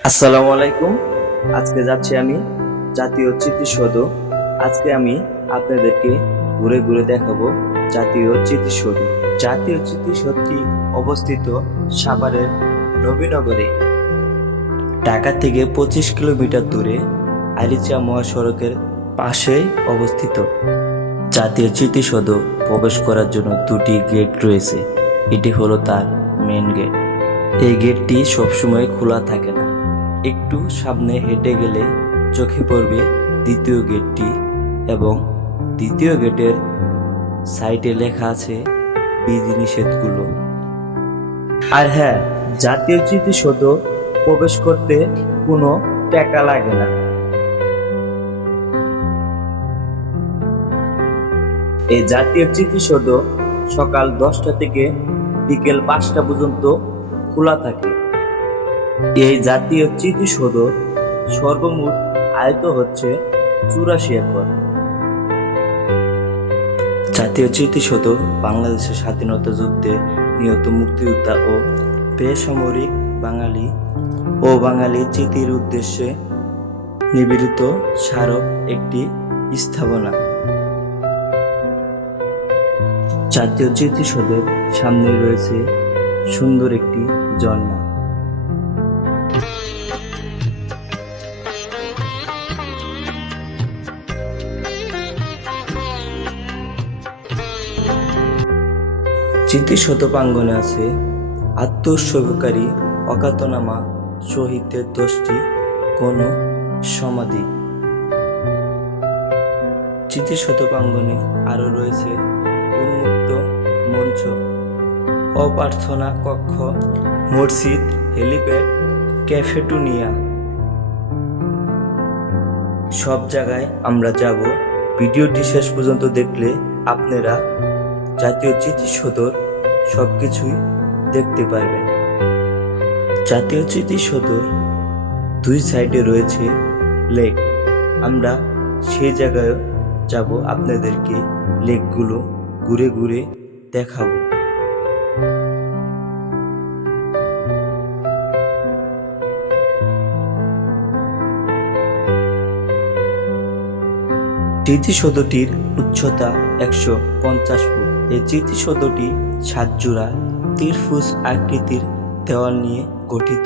আসসালামু আলাইকুম। আজকে যাচ্ছি আমি জাতীয় স্মৃতিসৌধ আজকে আমি আপনাদেরকে ঘুরে ঘুরে দেখাবো জাতীয় স্মৃতিসৌধ জাতীয় স্মৃতিসৌধটি অবস্থিত সাভারের নবীনগরে। ঢাকা থেকে পঁচিশ কিলোমিটার দূরে আরিচা মহাসড়কের পাশেই অবস্থিত। জাতীয় স্মৃতিসৌধ প্রবেশ করার জন্য দুটি গেট রয়েছে। এটি হলো তার মেন গেট এই গেটটি সবসময় খোলা থাকে না। একটু সামনে হেঁটে গেলে চোখে পড়বে দ্বিতীয় গেটটি এবং দ্বিতীয় গেটের সাইডে লেখা আছে বিধিনিষেধগুলো। আর হ্যাঁ জাতীয় স্মৃতিসৌধ প্রবেশ করতে কোনো টাকা লাগে না। এই জাতীয় স্মৃতিসৌধ সকাল দশটা থেকে বিকেল পাঁচটা পর্যন্ত খোলা থাকে। এই জাতীয় স্মৃতিসৌধ সর্বমোট আয়ত হচ্ছে চুরাশি একর। জাতীয় স্মৃতিসৌধ বাংলাদেশের স্বাধীনতা যুদ্ধে নিহত মুক্তিযোদ্ধা ও বেসামরিক বাঙালি ও বাঙালি স্মৃতির উদ্দেশ্যে নিবেদিত স্মারক একটি স্থাপনা। জাতীয় স্মৃতিসৌধের সামনে রয়েছে সুন্দর একটি ঝর্ণা। স্মৃতিশত প্রাঙ্গনে আছে আত্মোৎসর্গকারী অকাতনামা শহীদদের দশটি কোন সমাধি। স্মৃতিশত প্রাঙ্গনে আরও রয়েছে উন্মুক্ত মঞ্চ। অপ্রার্থনা কক্ষ, মসজিদ, হেলিপ্যাড, ক্যাফেটুনিয়া। সব জায়গায় আমরা যাব। ভিডিওটি শেষ পর্যন্ত দেখলে আপনারা জাতীয় স্মৃতিসৌধর সব কিছুই দেখতে পারবেন। জাতীয় স্মৃতিসৌধর দুই সাইডে রয়েছে লেক। আমরা সেই জায়গায় যাব। আপনাদেরকে লেকগুলো ঘুরে ঘুরে দেখাবো। স্মৃতিসৌধটির উচ্চতা একশো পঞ্চাশ ফুট। এই স্মৃতিসৌধটি সাতজোড়া তীরফুস আকৃতির দেওয়াল নিয়ে গঠিত।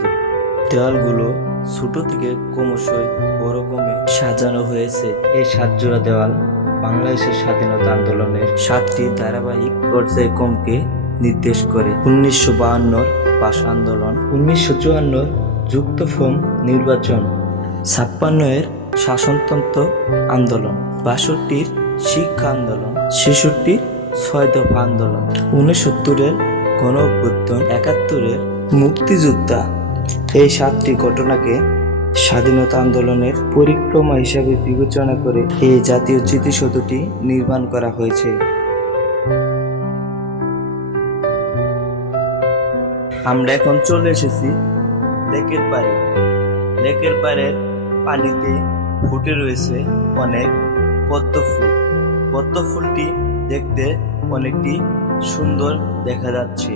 দেওয়ালগুলো ছোট থেকে ক্রমশই বড় কমে সাজানো হয়েছে। এই সাতজোড়া দেওয়াল বাংলাদেশের স্বাধীনতা আন্দোলনের সাতটি ধারাবাহিক পর্যায়ক্রমকে নির্দেশ করে উনিশশো বাহান্নর ভাষা আন্দোলন। উনিশশো চুয়ান্নর যুক্তফোম নির্বাচন। ছাপ্পান্ন এর শাসনতন্ত্র আন্দোলন। বাষট্টির শিক্ষা আন্দোলন। ছেষট্টির ছয় দফা আন্দোলন। উনসত্তরের গণ অভ্যুত্থান একাত্তরের মুক্তিযোদ্ধা। এই সাতটি ঘটনাকে স্বাধীনতা আন্দোলনের পরিক্রমা হিসাবে বিবেচনা করে এই জাতীয় স্মৃতিসৌধটি নির্মাণ করা হয়েছে। আমরা এখন চলে এসেছি লেকের পাড়ে। লেকের পাড়ের পানিতে ফুটে রয়েছে অনেক পদ্ম ফুল। পদ্ম ফুলটি দেখতে অনেকটি সুন্দর দেখা যাচ্ছে।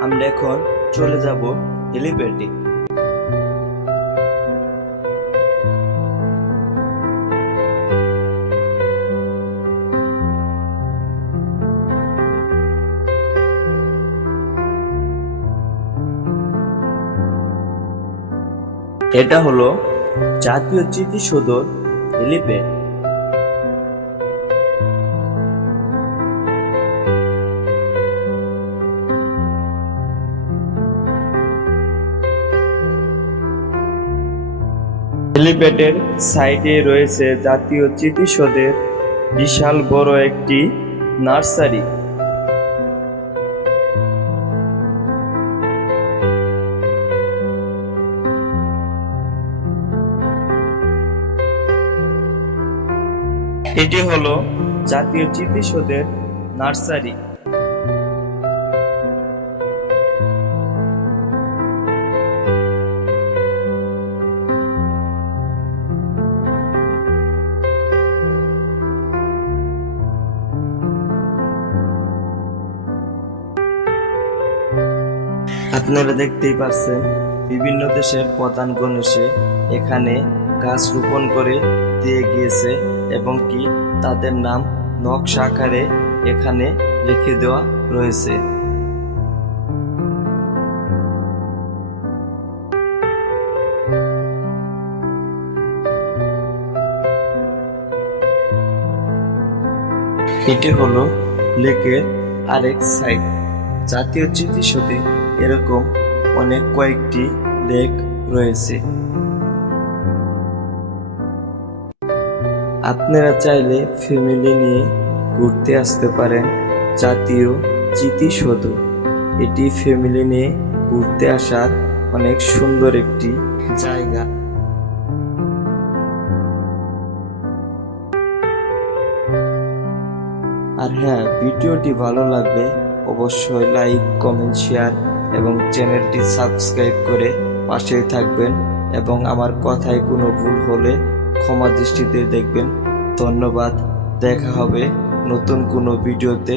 আমরা এখন চলে যাব হেলিপ্যাডে এটা হলো জাতীয় স্মৃতিসৌধর হেলিপ্যাড হেলিপ্যাডের সাইডে রয়েছে জাতীয় স্মৃতিসৌধের বিশাল বড় একটি নার্সারি। এটি হলো জাতীয় চিকিৎসদের নার্সারি। আপনারা দেখতেই পাচ্ছেন বিভিন্ন দেশের প্রধান গণেশে এখানে গাছ রোপণ করে দিয়ে গিয়েছে এবং কি তাদের নাম নকশা আকারে এখানে লিখে দেওয়া রয়েছে। এটি হলো লেকের আরেক সাইড। জাতীয় স্মৃতিসৌধে এরকম অনেক কয়েকটি লেক রয়েছে। আপনারা চাইলে ফ্যামিলি নিয়ে ঘুরতে আসতে পারেন, জাতীয় স্মৃতিসৌধ। এটি ফ্যামিলি নিয়ে ঘুরতে আসার অনেক সুন্দর একটি জায়গা। আর হ্যাঁ ভিডিওটি ভালো লাগলে অবশ্যই লাইক, কমেন্ট, শেয়ার এবং চ্যানেলটি সাবস্ক্রাইব করে পাশে থাকবেন এবং আমার কথায় কোনো ভুল হলে ক্ষমা দৃষ্টিতে দেখবেন। ধন্যবাদ। দেখা হবে নতুন কোনো ভিডিওতে।